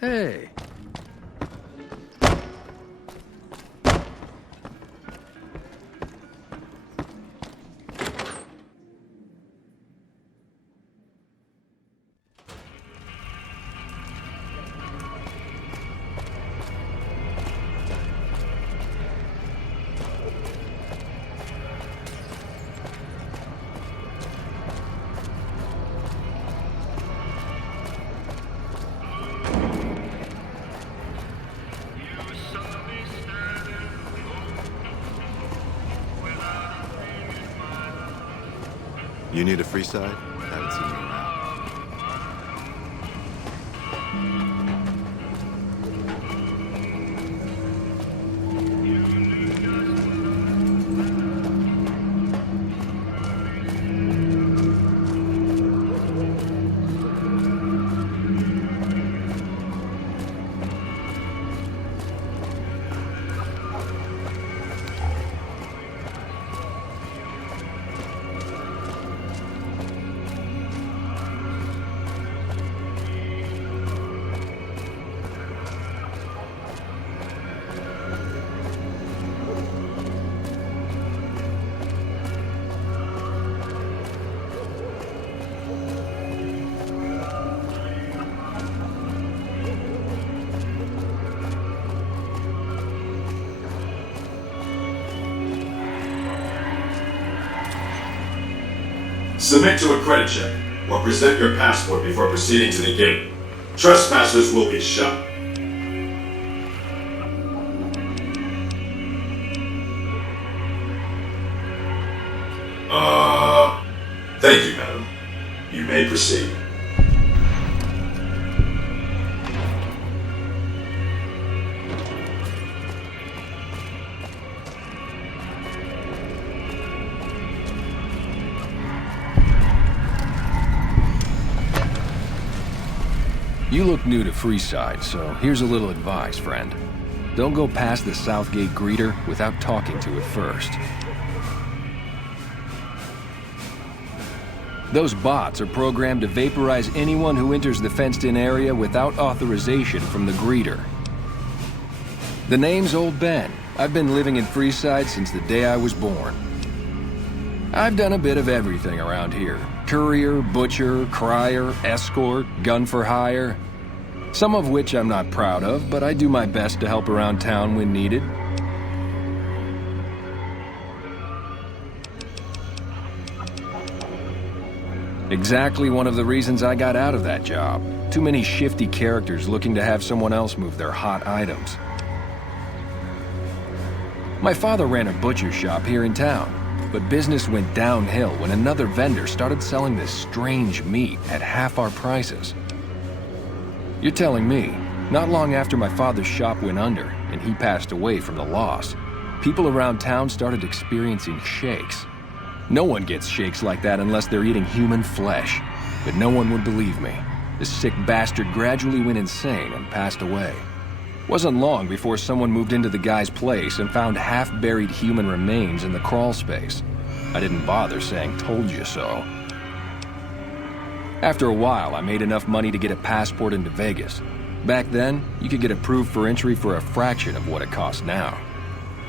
Hey. You need a free side? Haven't seen you around. Submit to a credit check, or present your passport before proceeding to the gate. Trespassers will be shot. Thank you, madam. You may proceed. You look new to Freeside, so here's a little advice, friend. Don't go past the Southgate greeter without talking to it first. Those bots are programmed to vaporize anyone who enters the fenced-in area without authorization from the greeter. The name's Old Ben. I've been living in Freeside since the day I was born. I've done a bit of everything around here. Courier, butcher, crier, escort, gun for hire. Some of which I'm not proud of, but I do my best to help around town when needed. Exactly one of the reasons I got out of that job. Too many shifty characters looking to have someone else move their hot items. My father ran a butcher shop here in town, but business went downhill when another vendor started selling this strange meat at half our prices. You're telling me, not long after my father's shop went under and he passed away from the loss, people around town started experiencing shakes. No one gets shakes like that unless they're eating human flesh, but no one would believe me. The sick bastard gradually went insane and passed away. Wasn't long before someone moved into the guy's place and found half-buried human remains in the crawl space. I didn't bother saying "told you so." After a while, I made enough money to get a passport into Vegas. Back then, you could get approved for entry for a fraction of what it costs now.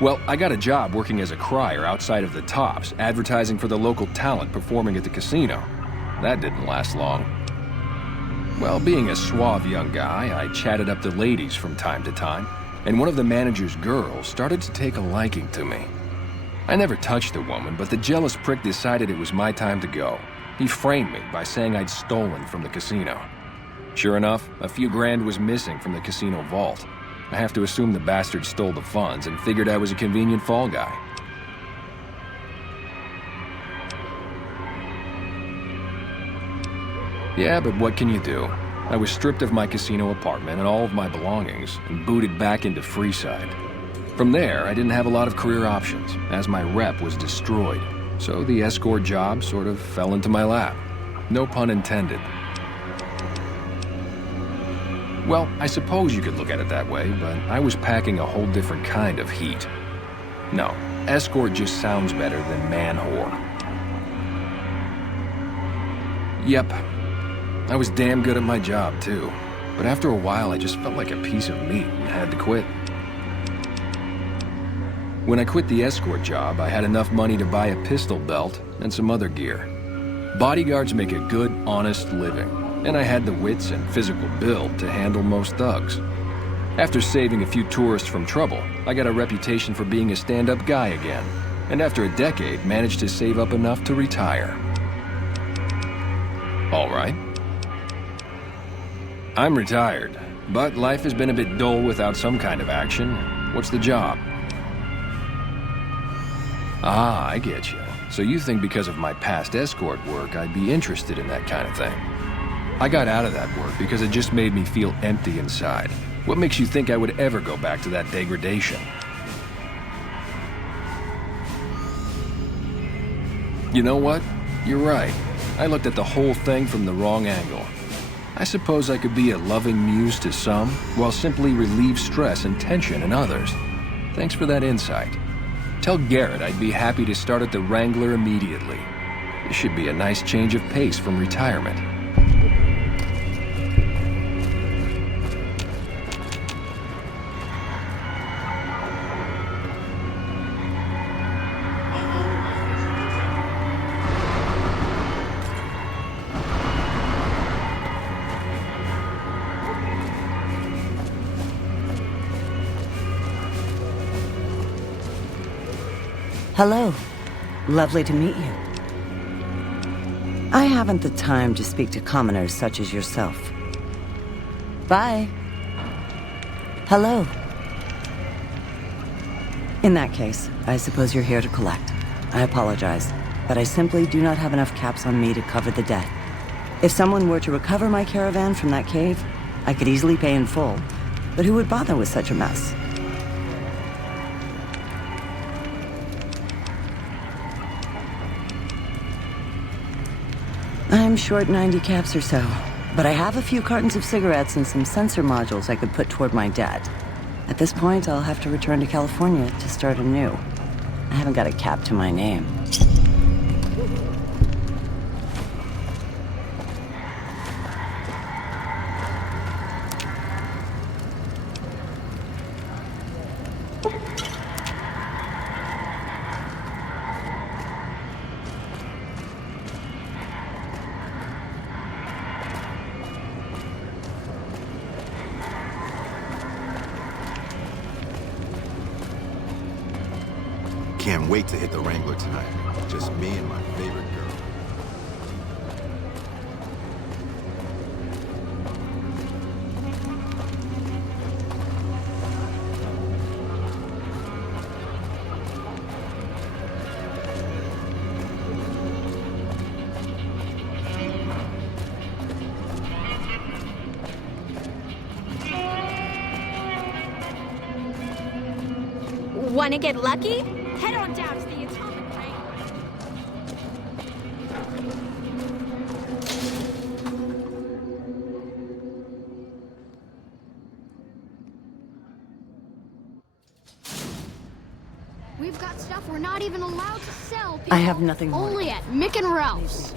Well, I got a job working as a crier outside of the Tops, advertising for the local talent performing at the casino. That didn't last long. Well, being a suave young guy, I chatted up the ladies from time to time, and one of the manager's girls started to take a liking to me. I never touched the woman, but the jealous prick decided it was my time to go. He framed me by saying I'd stolen from the casino. Sure enough, a few grand was missing from the casino vault. I have to assume the bastard stole the funds and figured I was a convenient fall guy. Yeah, but what can you do? I was stripped of my casino apartment and all of my belongings and booted back into Freeside. From there, I didn't have a lot of career options, as my rep was destroyed, so the escort job sort of fell into my lap. No pun intended. Well, I suppose you could look at it that way, but I was packing a whole different kind of heat. No, escort just sounds better than man-whore. Yep, I was damn good at my job, too. but after a while I just felt like a piece of meat and had to quit. When I quit the escort job, I had enough money to buy a pistol belt and some other gear. Bodyguards make a good, honest living, and I had the wits and physical build to handle most thugs. After saving a few tourists from trouble, I got a reputation for being a stand-up guy again, and after a decade, managed to save up enough to retire. All right. I'm retired, but life has been a bit dull without some kind of action. What's the job? Ah, I get you. So you think because of my past escort work, I'd be interested in that kind of thing. I got out of that work because it just made me feel empty inside. What makes you think I would ever go back to that degradation? You know what? You're right. I looked at the whole thing from the wrong angle. I suppose I could be a loving muse to some, while simply relieve stress and tension in others. Thanks for that insight. Tell Garrett I'd be happy to start at the Wrangler immediately. This should be a nice change of pace from retirement. Hello. Lovely to meet you. I haven't the time to speak to commoners such as yourself. Bye. Hello. In that case, I suppose you're here to collect. I apologize, but I simply do not have enough caps on me to cover the debt. If someone were to recover my caravan from that cave, I could easily pay in full, but who would bother with such a mess? I'm short 90 caps or so, but I have a few cartons of cigarettes and some sensor modules I could put toward my debt. At this point, I'll have to return to California to start anew. I haven't got a cap to my name. Can't wait to hit the Wrangler tonight. Just me and my favorite girl. Wanna get lucky? Head on down to the atomic range. We've got stuff we're not even allowed to sell. People. I have nothing more. Only at Mick and Ralph's.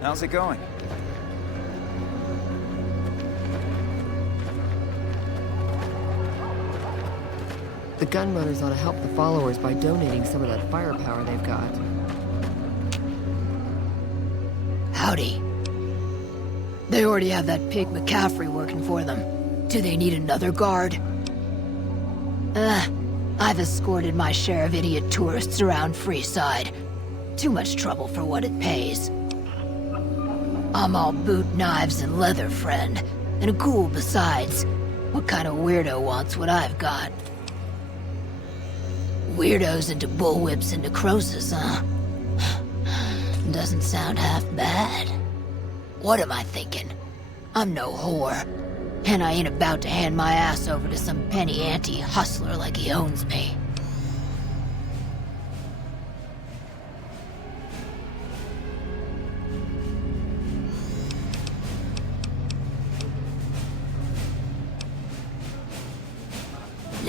How's it going? The gunrunners ought to help the followers by donating some of that firepower they've got. Howdy. They already have that pig McCaffrey working for them. Do they need another guard? I've escorted my share of idiot tourists around Freeside. Too much trouble for what it pays. I'm all boot, knives, and leather, friend. And a ghoul besides. What kind of weirdo wants what I've got? Weirdos into bullwhips and necrosis, huh? Doesn't sound half bad. What am I thinking? I'm no whore. And I ain't about to hand my ass over to some penny ante hustler like he owns me.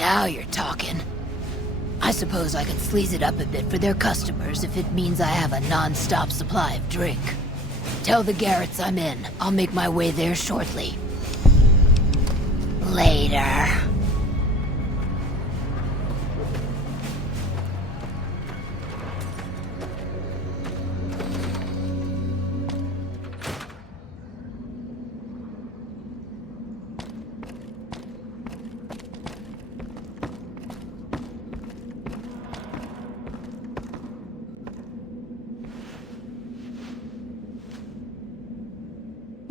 Now you're talking. I suppose I could sleaze it up a bit for their customers if it means I have a non-stop supply of drink. Tell the Garretts I'm in. I'll make my way there shortly. Later.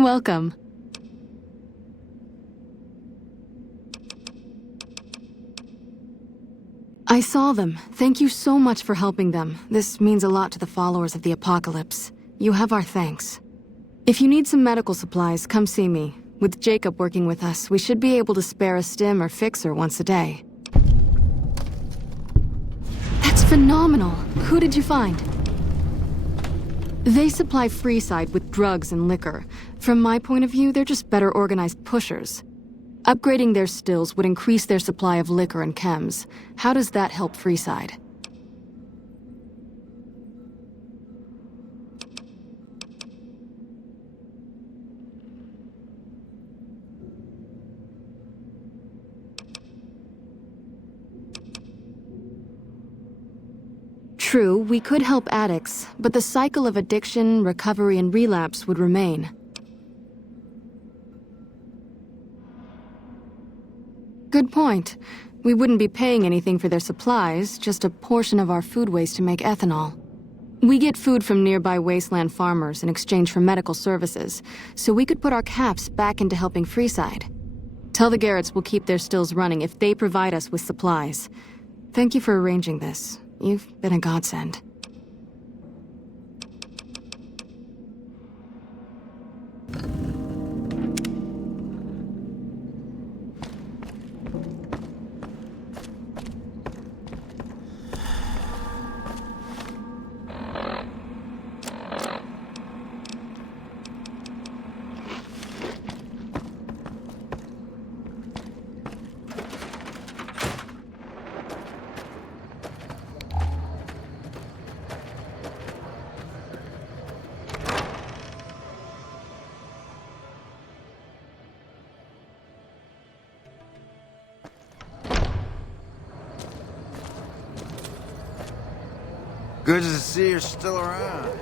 Welcome. I saw them. Thank you so much for helping them. This means a lot to the followers of the Apocalypse. You have our thanks. If you need some medical supplies, come see me. With Jacob working with us, we should be able to spare a stim or fixer once a day. That's phenomenal! Who did you find? They supply Freeside with drugs and liquor. From my point of view, they're just better organized pushers. Upgrading their stills would increase their supply of liquor and chems. How does that help Freeside? True, we could help addicts, but the cycle of addiction, recovery, and relapse would remain. Good point. We wouldn't be paying anything for their supplies, just a portion of our food waste to make ethanol. We get food from nearby wasteland farmers in exchange for medical services, so we could put our caps back into helping Freeside. Tell the Garretts we'll keep their stills running if they provide us with supplies. Thank you for arranging this. You've been a godsend. Good to see you're still around.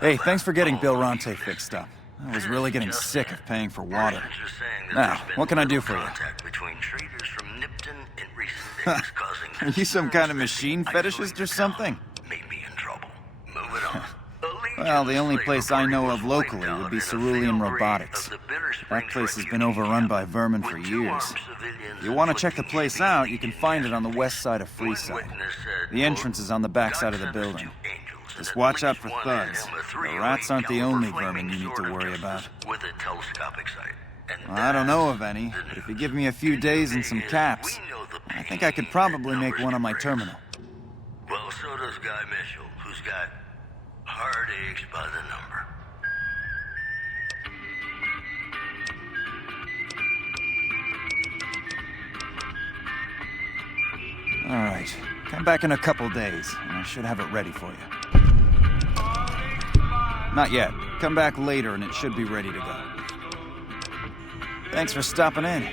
Hey, thanks for getting Bill Ronte fixed up. I was really getting sick of paying for water. Now, what can I do for you? Are you some kind of machine fetishist or something? Well, the only place I know of locally would be Cerulean Robotics. That place has been overrun by vermin for years. If you want to check the place out, you can find it on the west side of Freeside. The entrance is on the back side of the building. Just watch out for thugs. The rats aren't the only vermin you need to worry about. Well, I don't know of any, but if you give me a few days and some caps, I think I could probably make one on my terminal. Well, so does Guy Mitchell, who's got heartaches by the number. All right. Come back in a couple days, and I should have it ready for you. Not yet. Come back later, and it should be ready to go. Thanks for stopping in.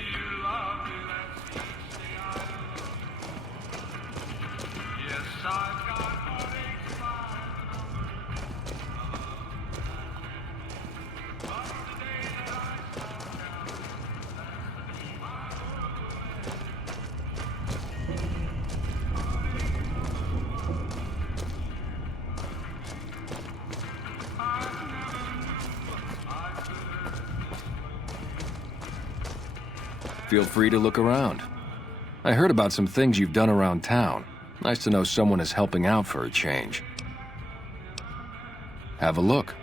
feel free to look around. I heard about some things you've done around town. Nice to know someone is helping out for a change. Have a look.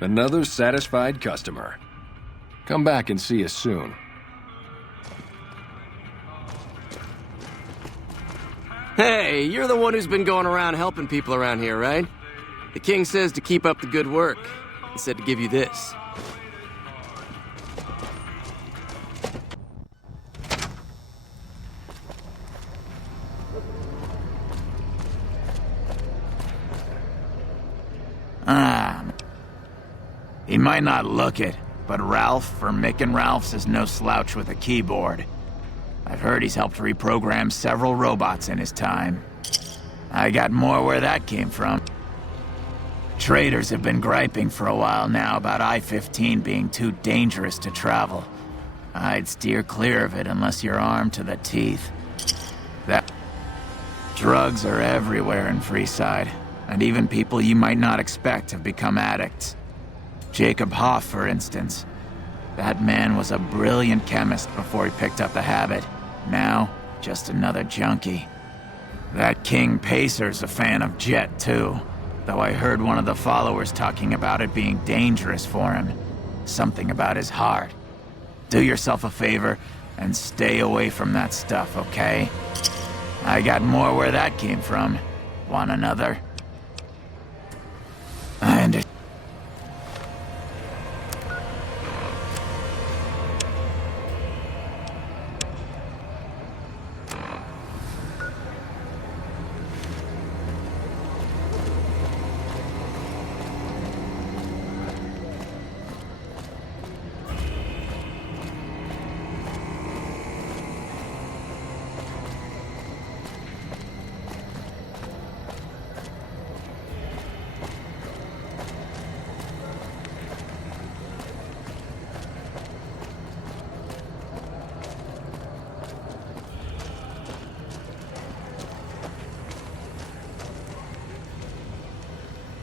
Another satisfied customer. Come back and see us soon. Hey, you're the one who's been going around helping people around here, right? The king says to keep up the good work. He said to give you this. He might not look it, but Ralph, or Mick and Ralph's, is no slouch with a keyboard. I've heard he's helped reprogram several robots in his time. I got more where that came from. Traders have been griping for a while now about I-15 being too dangerous to travel. I'd steer clear of it unless you're armed to the teeth. Drugs are everywhere in Freeside, and even people you might not expect have become addicts. Jacob Hoff, for instance. That man was a brilliant chemist before he picked up the habit. Now, just another junkie. That King Pacer's a fan of Jet, too. Though I heard one of the followers talking about it being dangerous for him. Something about his heart. Do yourself a favor and stay away from that stuff, okay? I got more where that came from. Want another? I understand.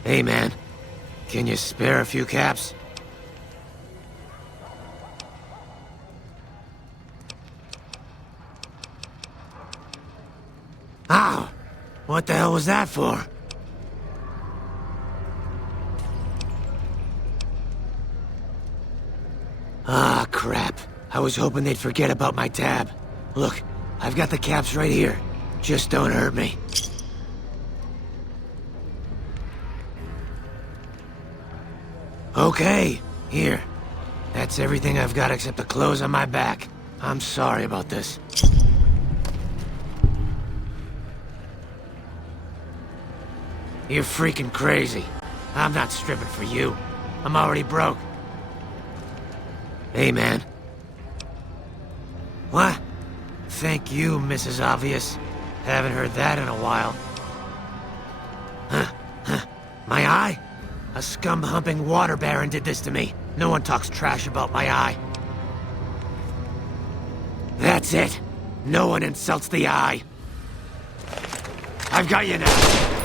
Hey, man. Can you spare a few caps? Ow! What the hell was that for? Ah, crap. I was hoping they'd forget about my tab. Look, I've got the caps right here. Just don't hurt me. Okay, here. That's everything I've got except the clothes on my back. I'm sorry about this. You're freaking crazy. I'm not stripping for you. I'm already broke. Hey, man. What? Thank you, Mrs. Obvious. Haven't heard that in a while. Huh? My eye? A scum-humping water baron did this to me. No one talks trash about my eye. That's it. No one insults the eye. I've got you now.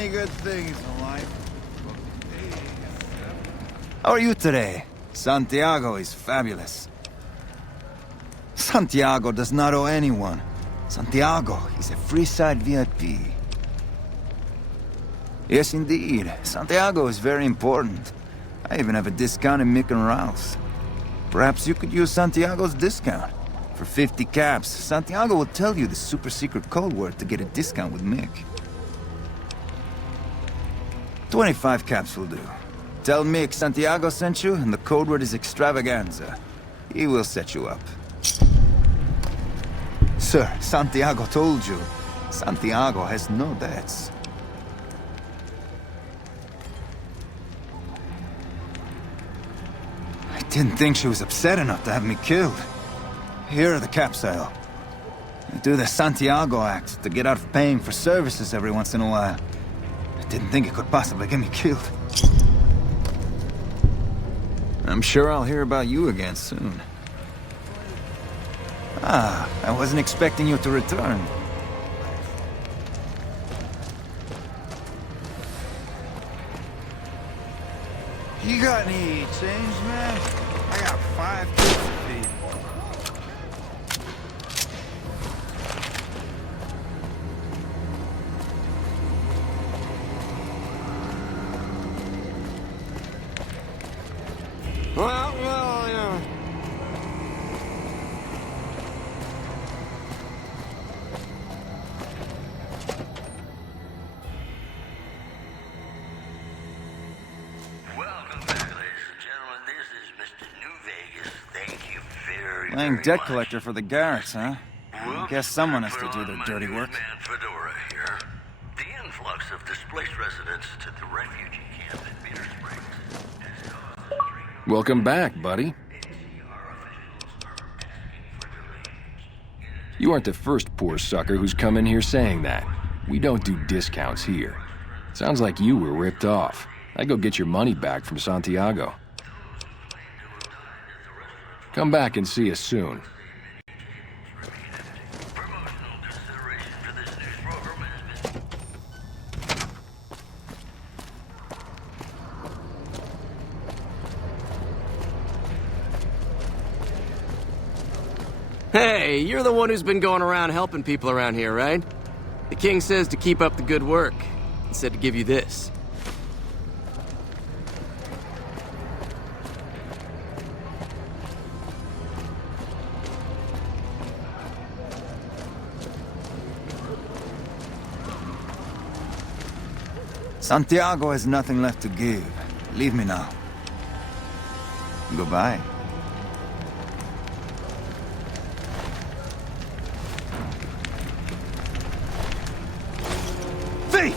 many good things in life. How are you today? Santiago is fabulous. Santiago does not owe anyone. Santiago is a Freeside VIP. Yes, indeed. Santiago is very important. I even have a discount in Mick and Ralph's. Perhaps you could use Santiago's discount. For 50 caps, Santiago will tell you the super secret code word to get a discount with Mick. 25 caps will do. Tell Mick Santiago sent you, and the code word is extravaganza. He will set you up. Sir, Santiago told you. Santiago has no debts. I didn't think she was upset enough to have me killed. Here are the caps, Al. You do the Santiago act to get out of paying for services every once in a while. I didn't think it could possibly get me killed. I'm sure I'll hear about you again soon. Ah, I wasn't expecting you to return. You got any change, man? I got 5 kids to feed. Well, yeah. Welcome back, ladies and gentlemen. This is Mr. New Vegas. Thank you very, Playing very debt much. collector for the Garretts, huh? I guess someone has to do their dirty work. Man Fedora here. The influx of displaced residents to the refugee camp in Peter Springs has caused a Welcome back, buddy. You aren't the first poor sucker who's come in here saying that. We don't do discounts here. Sounds like you were ripped off. I'd go get your money back from Santiago. Come back and see us soon. Hey, you're the one who's been going around helping people around here, right? The king says to keep up the good work. He said to give you this. Santiago has nothing left to give. Leave me now. Goodbye. Thief!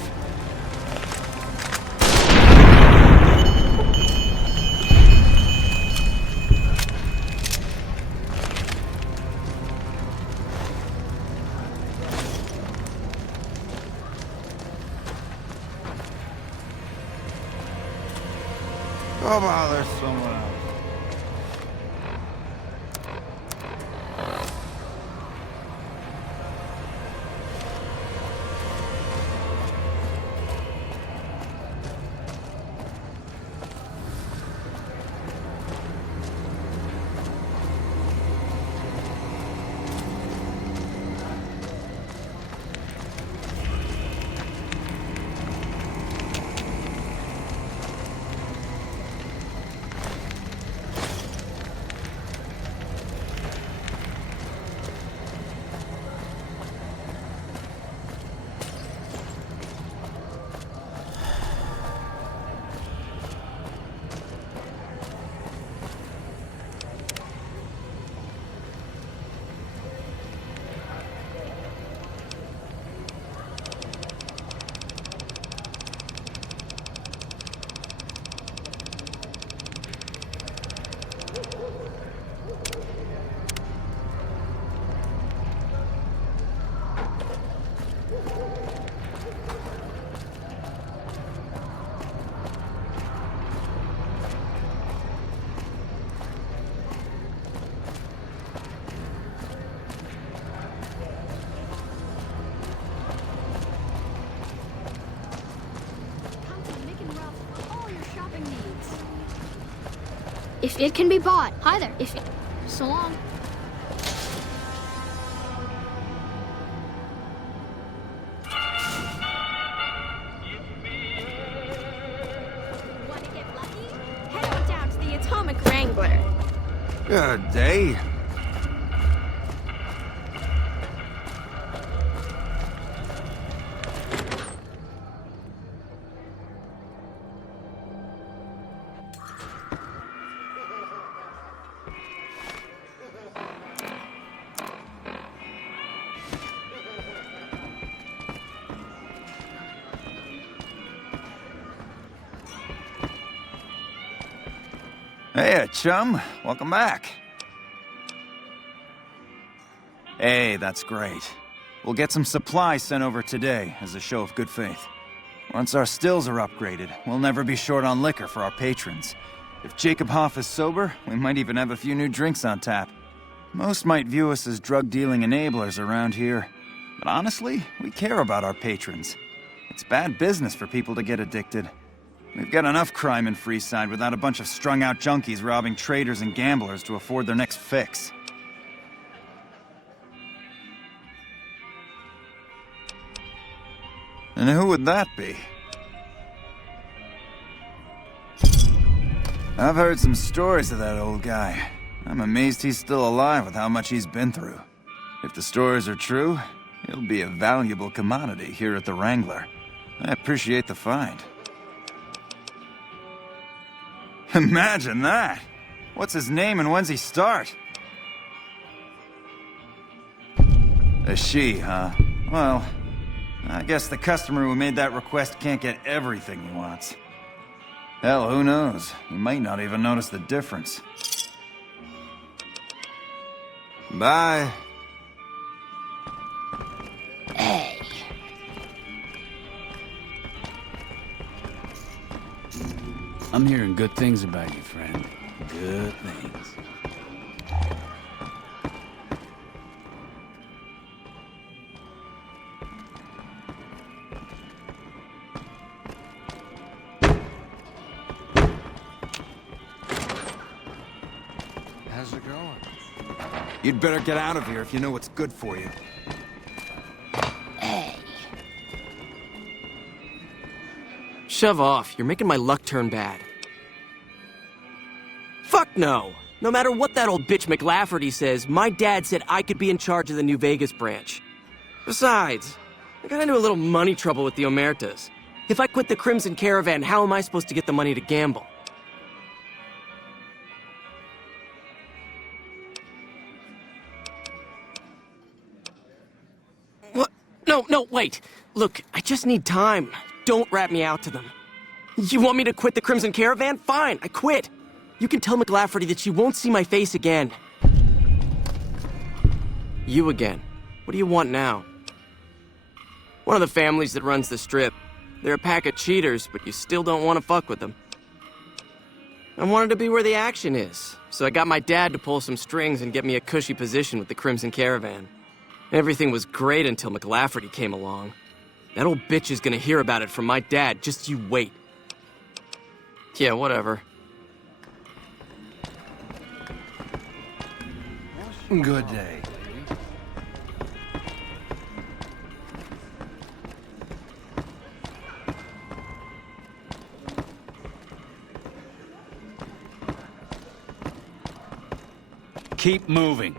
Go bother someone else. if it can be bought. Hi there. So long. Want to get lucky? Head on down to the Atomic Wrangler. Good day. Hey, chum. Welcome back. Hey, that's great. We'll get some supplies sent over today as a show of good faith. Once our stills are upgraded, we'll never be short on liquor for our patrons. If Jacob Hoff is sober, we might even have a few new drinks on tap. Most might view us as drug-dealing enablers around here. But honestly, we care about our patrons. It's bad business for people to get addicted. We've got enough crime in Freeside without a bunch of strung-out junkies robbing traders and gamblers to afford their next fix. And who would that be? I've heard some stories of that old guy. I'm amazed he's still alive with how much he's been through. If the stories are true, he'll be a valuable commodity here at the Wrangler. I appreciate the find. Imagine that! What's his name and when's he start? A she, huh? Well, I guess the customer who made that request can't get everything he wants. Hell, who knows? He might not even notice the difference. Bye. Hey. I'm hearing good things about you, friend. Good things. How's it going? You'd better get out of here if you know what's good for you. Hey. Shove off. You're making my luck turn bad. Fuck no! No matter what that old bitch McLafferty says, my dad said I could be in charge of the New Vegas branch. Besides, I got into a little money trouble with the Omertas. If I quit the Crimson Caravan, how am I supposed to get the money to gamble? What? No, wait. Look, I just need time. Don't rat me out to them. You want me to quit the Crimson Caravan? Fine, I quit. You can tell McLafferty that she won't see my face again. You again. What do you want now? One of the families that runs the strip. They're a pack of cheaters, but you still don't want to fuck with them. I wanted to be where the action is, so I got my dad to pull some strings and get me a cushy position with the Crimson Caravan. Everything was great until McLafferty came along. That old bitch is gonna hear about it from my dad, just you wait. Yeah, whatever. Good day. Keep moving.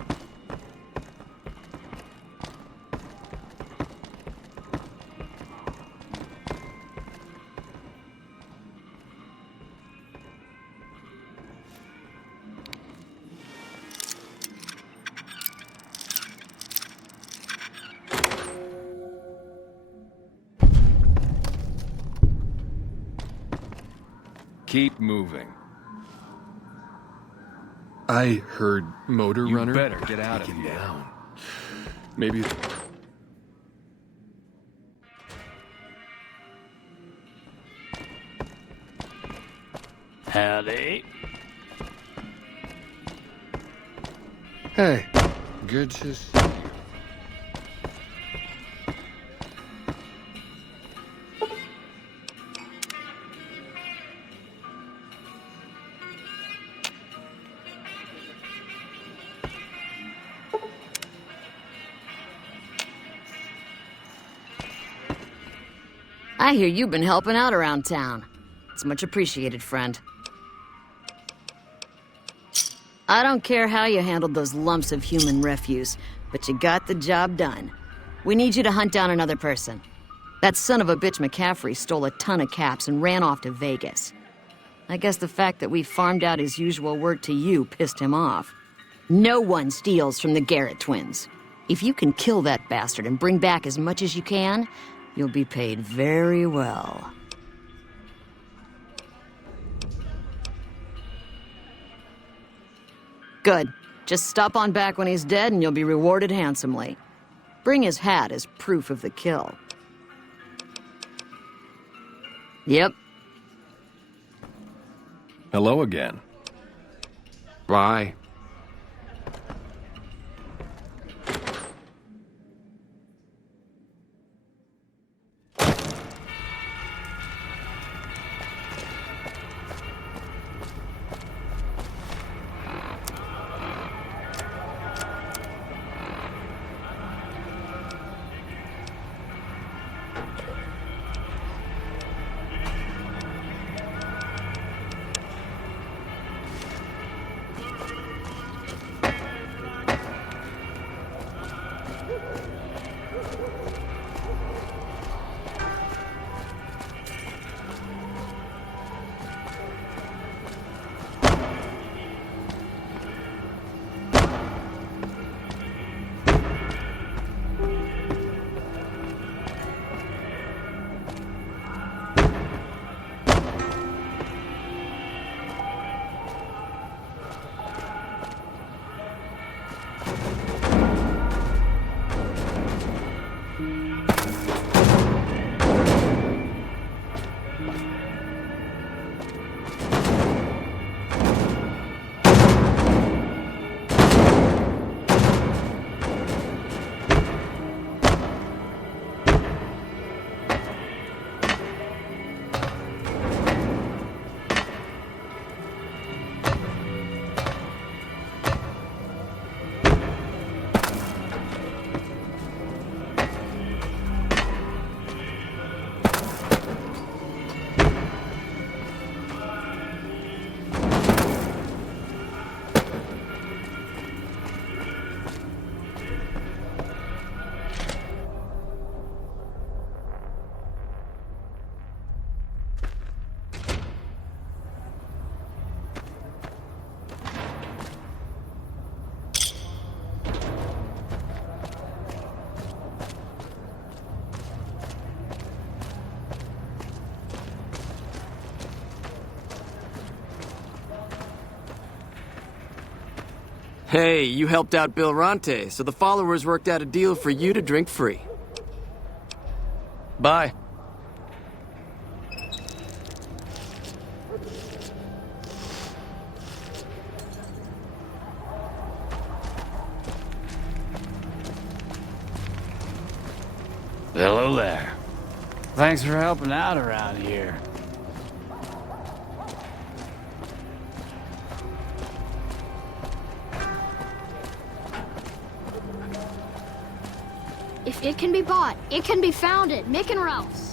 Keep moving. I heard motor You runner. better get out of here. Down. Maybe. Howdy. Hey, good to see you. I hear you've been helping out around town. It's much appreciated, friend. I don't care how you handled those lumps of human refuse, but you got the job done. We need you to hunt down another person. That son of a bitch McCaffrey stole a ton of caps and ran off to Vegas. I guess the fact that we farmed out his usual work to you pissed him off. No one steals from the Garrett twins. If you can kill that bastard and bring back as much as you can, you'll be paid very well. Good. Just stop on back when he's dead and you'll be rewarded handsomely. Bring his hat as proof of the kill. Yep. Hello again. Bye. Hey, you helped out Bill Ronte, so the followers worked out a deal for you to drink free. Bye. Hello there. Thanks for helping out around here. If it can be bought, it can be found at Mick and Ralph's.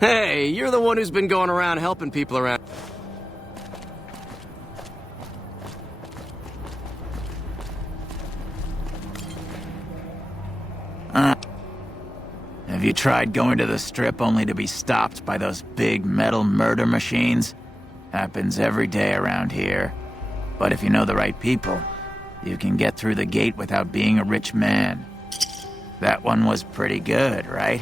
Hey, you're the one who's been going around helping people around. Have you tried going to the Strip only to be stopped by those big metal murder machines? Happens every day around here. But if you know the right people, you can get through the gate without being a rich man. That one was pretty good, right?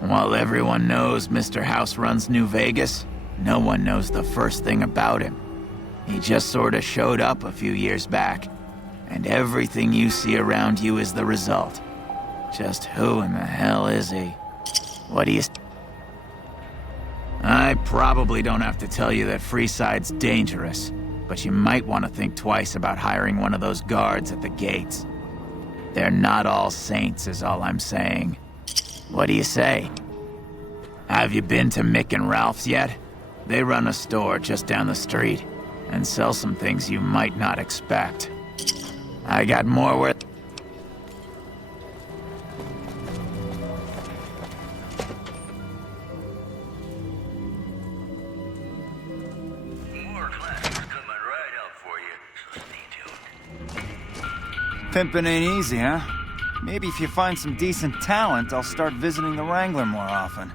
While everyone knows Mr. House runs New Vegas, no one knows the first thing about him. He just sorta showed up a few years back, and everything you see around you is the result. Just who in the hell is he? What do you... I probably don't have to tell you that Freeside's dangerous, but you might want to think twice about hiring one of those guards at the gates. They're not all saints, is all I'm saying. What do you say? Have you been to Mick and Ralph's yet? They run a store just down the street, and sell some things you might not expect. I got more where... Pimpin' ain't easy, huh? Maybe if you find some decent talent, I'll start visiting the Wrangler more often.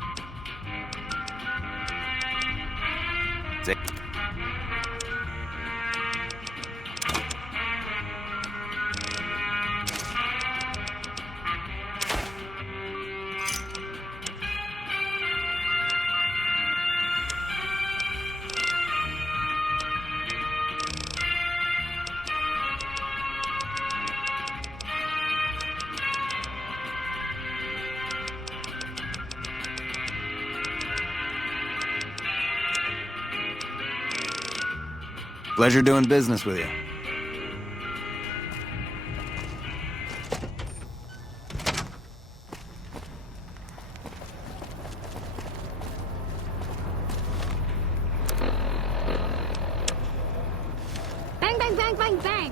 Pleasure doing business with you. Bang, bang, bang, bang, bang!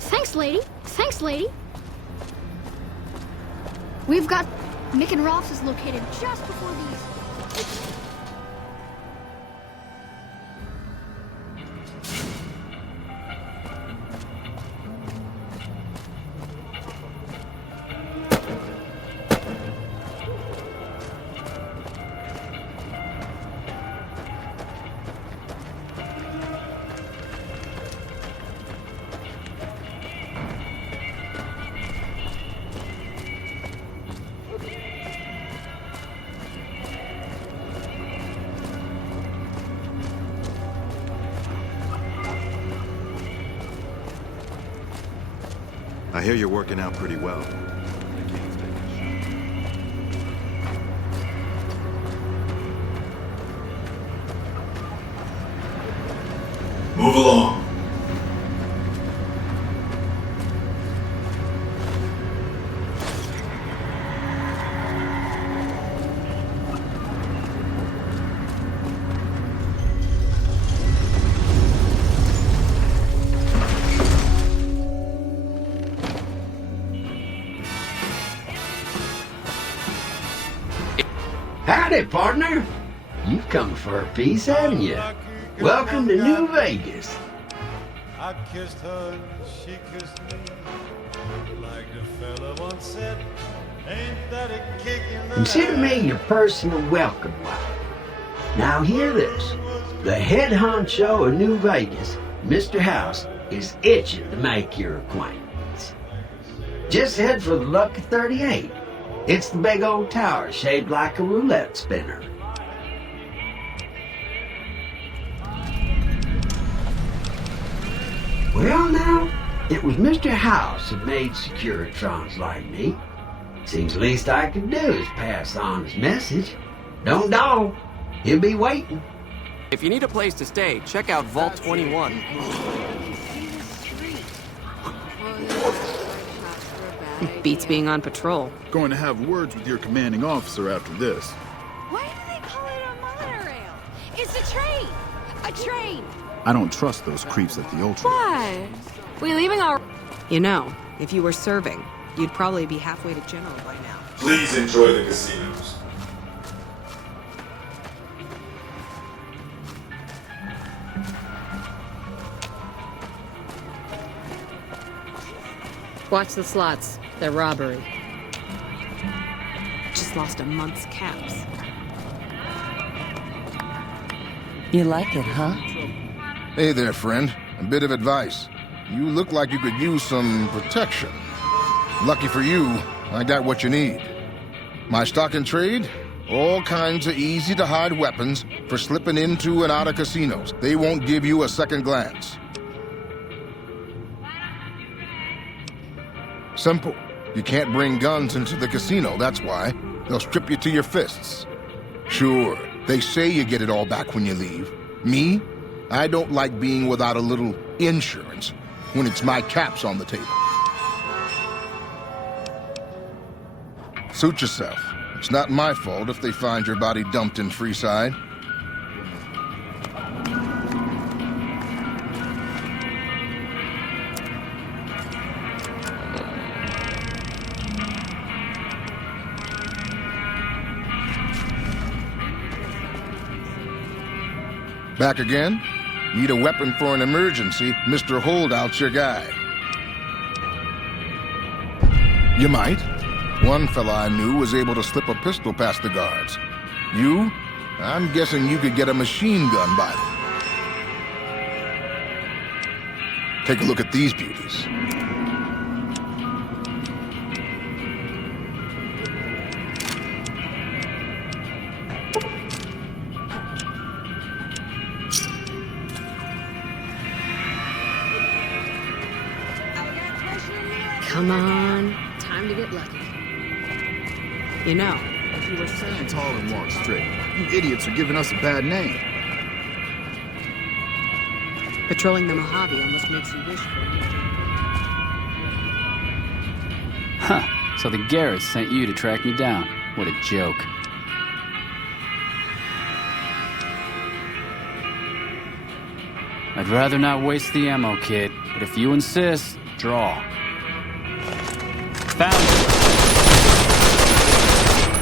Thanks, lady. Thanks, lady. We've got... Mick and Ralph's is located just before these... I hear you're working out pretty well. Move along. Howdy, partner. You've come for a piece, haven't you? Welcome to New Vegas. I kissed her and she kissed me. Like the fella once said, ain't that a kick in the Consider me your personal welcome wagon. Now hear this. The head honcho of New Vegas, Mr. House, is itching to make your acquaintance. Just head for the Lucky 38. It's the big old tower shaped like a roulette spinner. Well now, it was Mr. House that made Securitrons like me. Seems the least I could do is pass on his message. Don't dawdle. He'll be waiting. If you need a place to stay, check out Vault 21. Beats being on patrol. Going to have words with your commanding officer after this. Why do they call it a monorail? It's a train! A train! I don't trust those creeps at the Ultra. Why? We leaving our... You know, if you were serving, you'd probably be halfway to General by now. Please enjoy the casinos. Watch the slots. They're robbery. Just lost a month's caps. You like it, huh? Hey there, friend. A bit of advice. You look like you could use some protection. Lucky for you, I got what you need. My stock and trade? All kinds of easy-to-hide weapons for slipping into and out of casinos. They won't give you a second glance. Simple. You can't bring guns into the casino, that's why. They'll strip you to your fists. Sure, they say you get it all back when you leave. Me? I don't like being without a little insurance when it's my caps on the table. Suit yourself. It's not my fault if they find your body dumped in Freeside. Back again? Need a weapon for an emergency? Mr. Holdout's your guy. You might. One fella I knew was able to slip a pistol past the guards. You? I'm guessing you could get a machine gun by them. Take a look at these beauties. Come on. Time to get lucky. You know, if you were Stand tall and walk straight. You idiots are giving us a bad name. patrolling the Mojave almost makes you wish for it. Huh. So the Garrets sent you to track me down. What a joke. I'd rather not waste the ammo, kid. But if you insist, draw. Found it!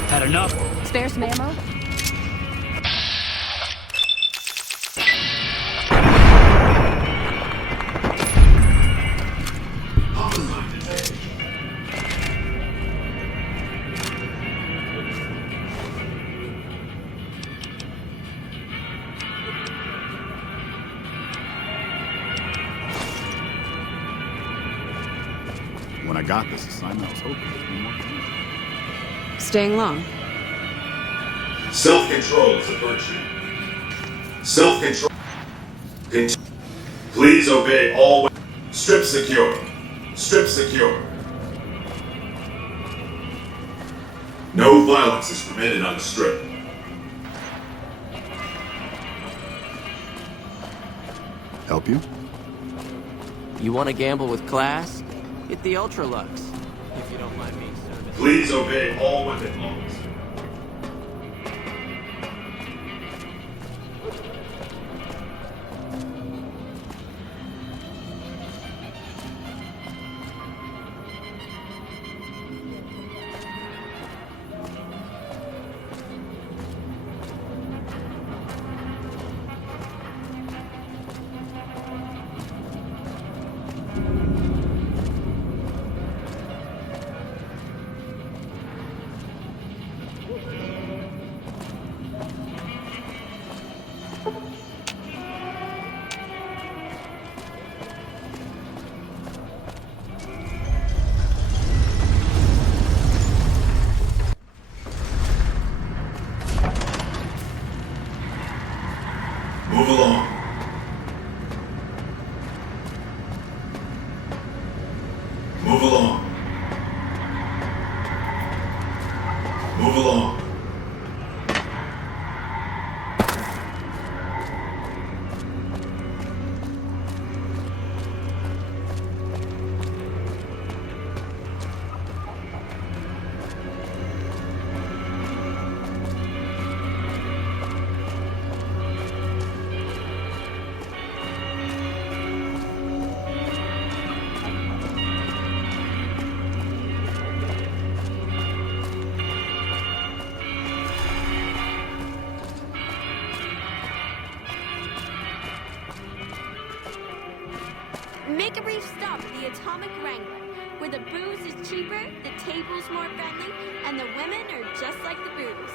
Had enough? Spare some ammo? When I got this assignment, I was hoping there'd be more time. Staying long? Self-control is a virtue. Self-control. Please obey all. Strip secure. Strip secure. No violence is permitted on the strip. Help you? You want to gamble with class? Get the Ultra Lux, if you don't mind me serving. Please obey all weapon laws. Move along. Move along. Move along. Make a brief stop at the Atomic Wrangler, where the booze is cheaper, the table's more friendly, and the women are just like the booze.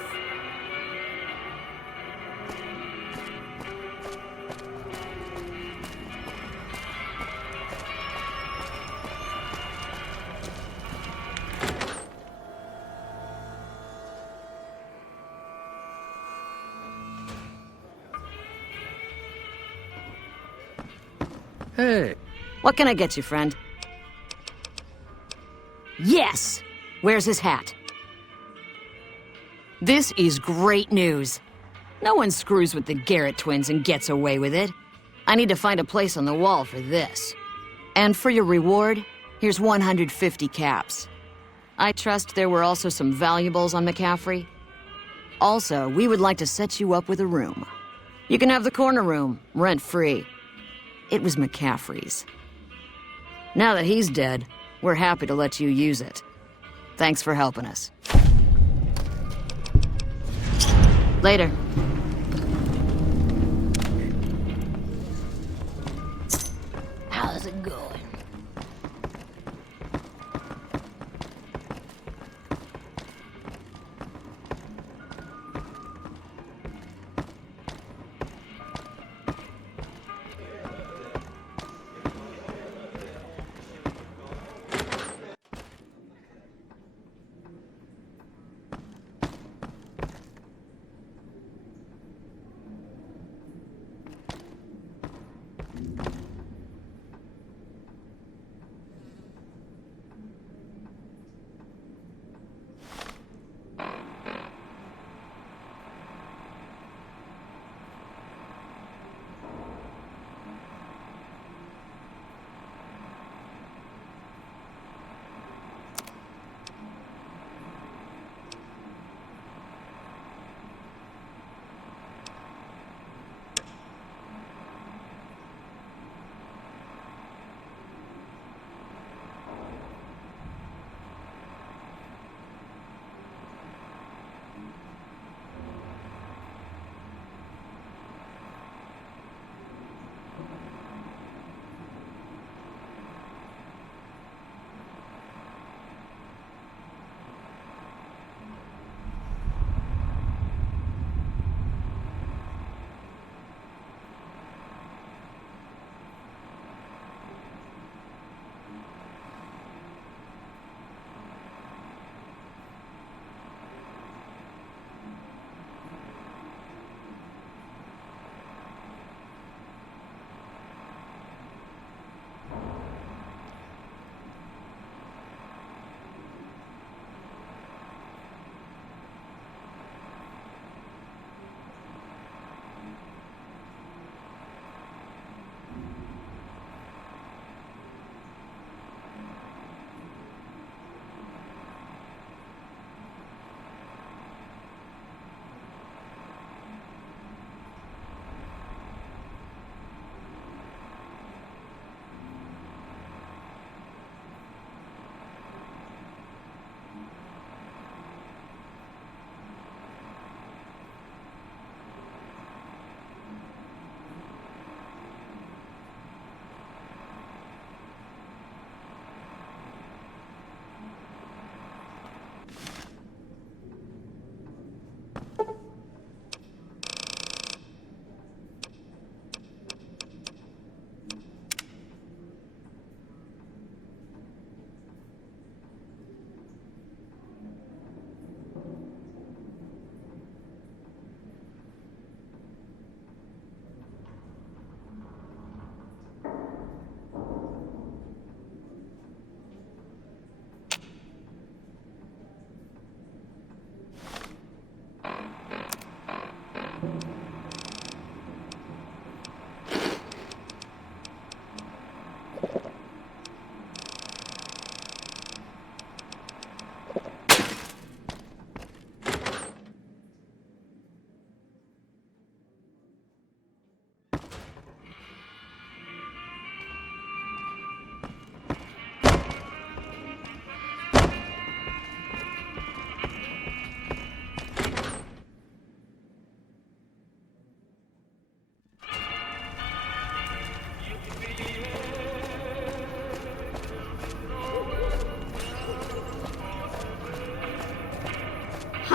Hey. What can I get you, friend? Yes! Where's his hat? This is great news. No one screws with the Garrett twins and gets away with it. I need to find a place on the wall for this. And for your reward, here's 150 caps. I trust there were also some valuables on McCaffrey. Also, we would like to set you up with a room. You can have the corner room, rent-free. It was McCaffrey's. Now that he's dead, we're happy to let you use it. Thanks for helping us. Later. How's it going?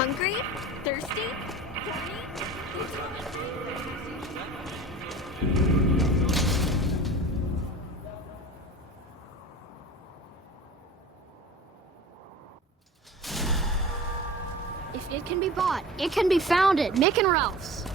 Hungry? Thirsty? Horny? The atomic If it can be bought, it can be found at Mick and Ralph's.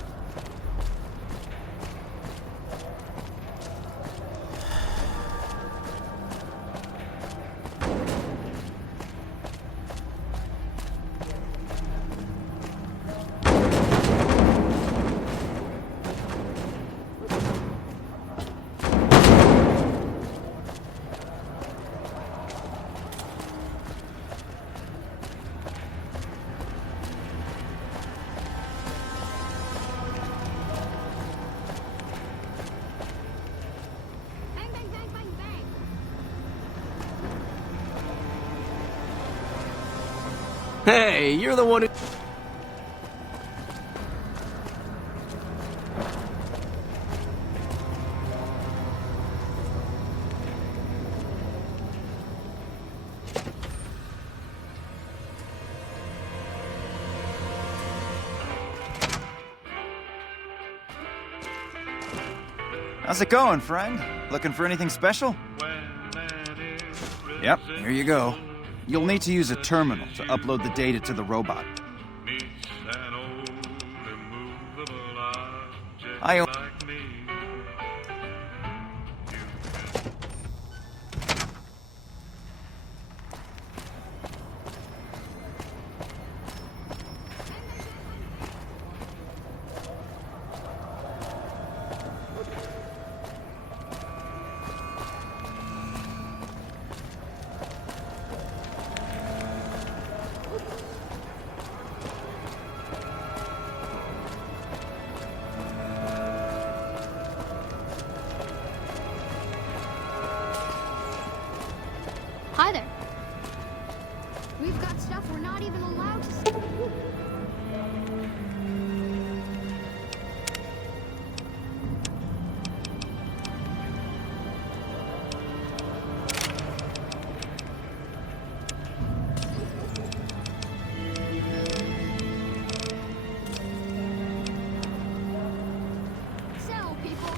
Hey, you're the one who... How's it going, friend? Looking for anything special? Yep, here you go. You'll need to use a terminal to upload the data to the robot. I... Hi there. We've got stuff we're not even allowed to see. Sell, people.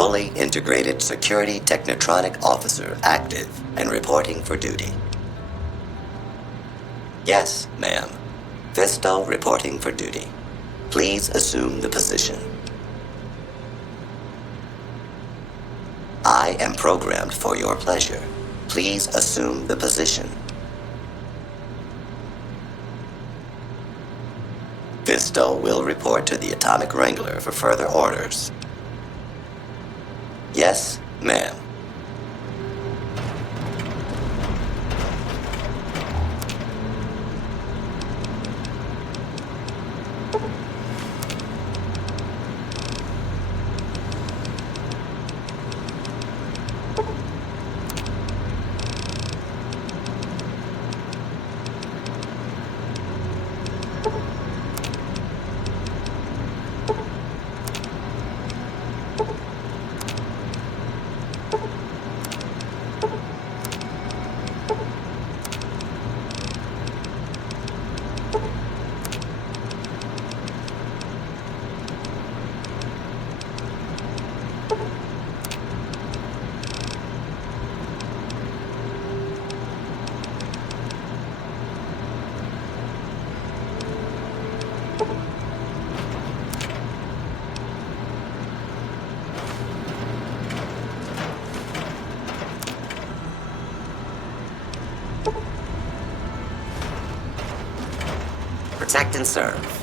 Fully integrated security technotronic officer active and reporting for duty. Yes, ma'am. Fisto reporting for duty. Please assume the position. I am programmed for your pleasure. Please assume the position. Fisto will report to the Atomic Wrangler for further orders. Yes, ma'am. Protect and serve.